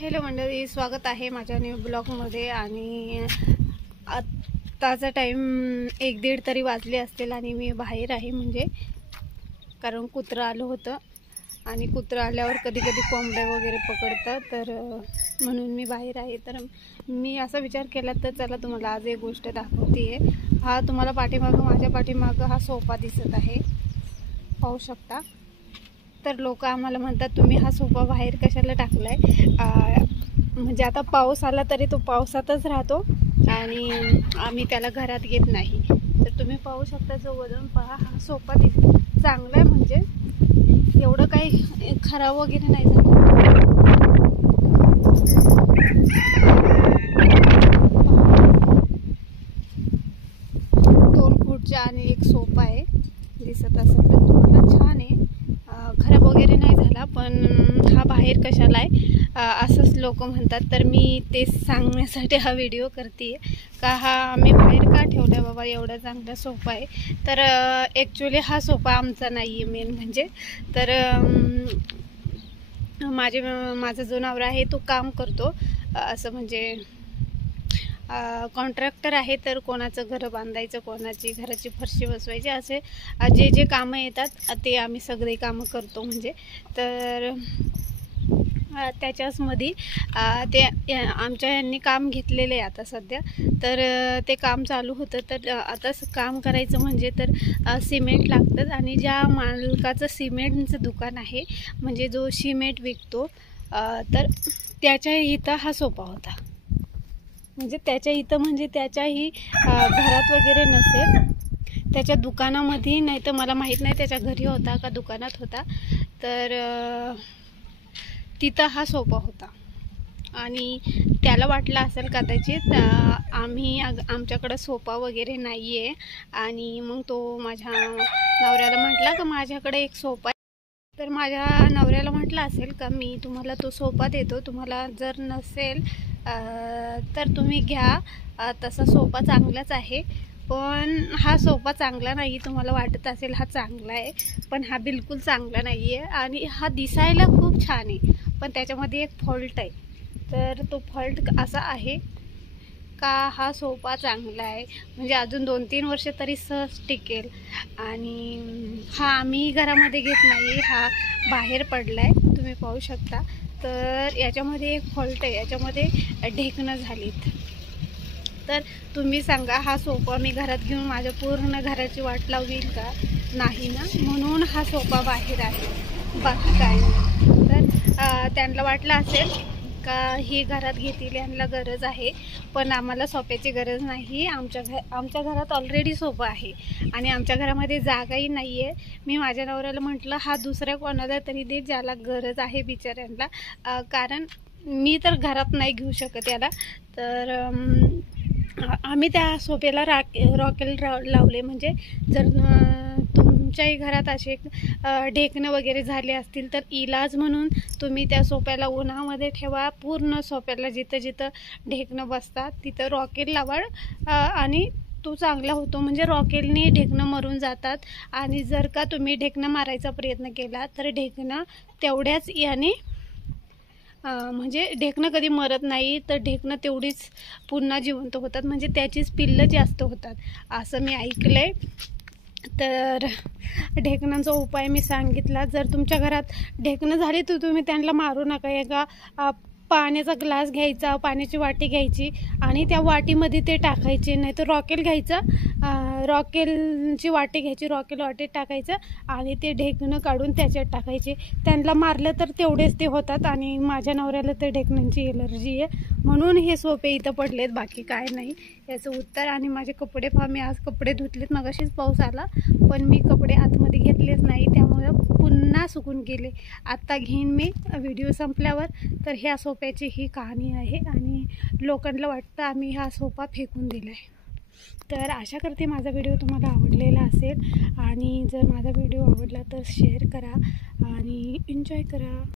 Hello मंडळी, स्वागत आहे माझ्या न्यू ब्लॉगमध्ये। आणि आत्ताचा टाईम 1-1:30 तरी वाजले असतील आणि मी बाहेर आहे, म्हणजे कारण कुत्रं आलं होतं आणि कुत्रं आल्यावर कधी कधी कोंबड्या वगैरे पकडतात, तर म्हणून मी बाहेर आहे। तर मी असा विचार केला तर चला तुम्हाला आज एक गोष्ट दाखवते आहे। हा तुम्हाला पाठीमागं, माझ्या पाठीमागं हा सोफा दिसत आहे, पाहू शकता। तर लोक आम्हाला म्हणतात तुम्ही हा सोफा बाहेर कशाला टाकलाय, म्हणजे आता पाऊस आला तरी तो पावसातच राहतो आणि आम्ही त्याला घरात घेत नाही। तर तुम्ही पाहू शकता, जवळून पहा, हा सोफा चांगला आहे, म्हणजे एवढं काही खराब वगैरे नाही झालं। 2 फूटचा आणि एक सोफा आहे, दिसत असेल तर तुम्हाला, छान आहे, खराब वगैरे नाही झाला। पण हा बाहेर कशाला आहे असंच लोक म्हणतात, तर मी ते सांगण्यासाठी हा व्हिडिओ करते का हा आम्ही बाहेर का ठेवला बाबा, एवढा चांगला सोफा आहे। तर ॲक्च्युली हा सोफा आमचा नाही आहे मेन म्हणजे। तर माझा जो नवरा आहे तो काम करतो, असं म्हणजे कॉन्ट्रॅक्टर आहे। तर कोणाचं घर बांधायचं, कोणाची घराची फरशी बसवायची, असे जे कामं येतात ते आम्ही सगळे कामं करतो म्हणजे। तर त्याच्याचमध्ये ते आमच्या यांनी काम घेतलेलं आहे आता सध्या। तर ते काम चालू होतं, तर आता काम करायचं म्हणजे तर सिमेंट लागतं, आणि ज्या मालकाचं सिमेंटचं दुकान आहे, म्हणजे जो सिमेंट विकतो, तर त्याच्या इथं हा सोफा होता, म्हणजे त्याच्या इथं, म्हणजे त्याच्याही घरात वगैरे नसेल, त्याच्या दुकानामध्ये, नाही तर मला माहीत नाही त्याच्या घरी होता का दुकानात होता। तर तिथं हा सोफा होता आणि त्याला वाटलं असेल कदाचित आमच्याकडं सोफा वगैरे नाही आहे, आणि मग तो माझ्या नवऱ्याला म्हटला का माझ्याकडे एक सोफा आहे। तर माझ्या नवऱ्याला म्हटलं असेल का मी तुम्हाला तो सोफा देतो, तुम्हाला जर नसेल तर तुम्ही घ्या, तसा सोफा चांगलाच आहे। पण हा सोफा चांगला नाही, तुम्हाला वाटत असेल हा चांगला आहे, पण हा बिलकुल चांगला नाही आहे। आणि हा दिसायला खूप छान आहे, पण त्याच्यामध्ये एक फॉल्ट आहे। तर तो फॉल्ट असा आहे का हा सोफा चांगला आहे, म्हणजे अजून 2-3 वर्ष तरी सहज टिकेल, आणि हा आम्ही घरामध्ये घेत नाही, हा बाहेर पडला आहे, तुम्ही पाहू शकता। तर याच्यामध्ये एक फॉल्ट आहे, याच्यामध्ये ढेकणं झालीत। तर तुम्ही सांगा, हा सोफा मी घरात घेऊन माझ्या पूर्ण घराची वाट लावेल का? नाही ना, म्हणून हा सोफा बाहेर आहे, बाकी काय नाही। तर त्यांना वाटलं असेल का ही घरात घेतील, यांना गरज आहे, पण आम्हाला सोफ्याची गरज नाही। आमच्या घरात ऑलरेडी सोफा आहे आणि आमच्या घरामध्ये जागाही नाही आहे। मी माझ्या नवऱ्याला म्हटलं हा दुसऱ्या कोणाला तरी दे, ज्याला गरज आहे बिचाऱ्यांना, कारण मी तर घरात नाही घेऊ शकत याला। तर आम्ही त्या सोफ्याला रॉकेल लावले, म्हणजे जर तुमच्याही घरात असे ढेकणं वगैरे झाले असतील तर इलाज म्हणून तुम्ही त्या सोफ्याला उन्हामध्ये ठेवा, पूर्ण सोफ्याला जिथं जिथं ढेकणं बसतात तिथं रॉकेल लावा, आणि तो चांगला होतो, म्हणजे रॉकेलने ढेकणं मरून जातात। आणि जर का तुम्ही ढेकणं मारायचा प्रयत्न केला तर ढेकणं तेवढ्याच याने, म्हणजे ढेकणं कधी मरत नाही, तर ढेकणं तेवढीच पुन्हा जिवंत होतात, म्हणजे त्याचीच पिल्लं जास्त होतात, असं मी ऐकलंय। तर ढेकणांचा उपाय मी सांगितला, जर तुमच्या घरात ढेकणं झाली तर तुम्ही त्यांना मारू नका। एका पाण्याचा ग्लास घ्यायचा, पाण्याची वाटी घ्यायची आणि त्या वाटीमध्ये ते टाकायचे, नाही तर रॉकेल घ्यायचं, रॉकेलची वाटी घ्यायची, रॉकेल वाटीत टाकायचं आणि ते ढेकणं काढून त्याच्यात टाकायचे। त्यांना मारलं तर तेवढेच ते होतात, आणि माझ्या नवऱ्याला तर ढेकणांची एलर्जी आहे, म्हणून हे सोपे इथं पडलेत, बाकी काय नाही याचं उत्तर। आणि माझे कपडे पहा, मी आज कपडे धुतलेत, मगाशीच पाऊस आला पण मी कपडे आतमध्ये घेतलेच नाही, त्यामुळे पुन्हा सुकून गेले। आत्ता घेईन मी व्हिडिओ संपल्यावर। तर ह्या सोफ्याची ही कहाणी आहे, आणि लोकांना वाटतं आम्ही हा सोफा फेकून दिला आहे। तर आशा करते माझा व्हिडिओ तुम्हाला आवडलेला असेल, आणि जर माझा व्हिडिओ आवडला तर शेअर करा आणि एन्जॉय करा।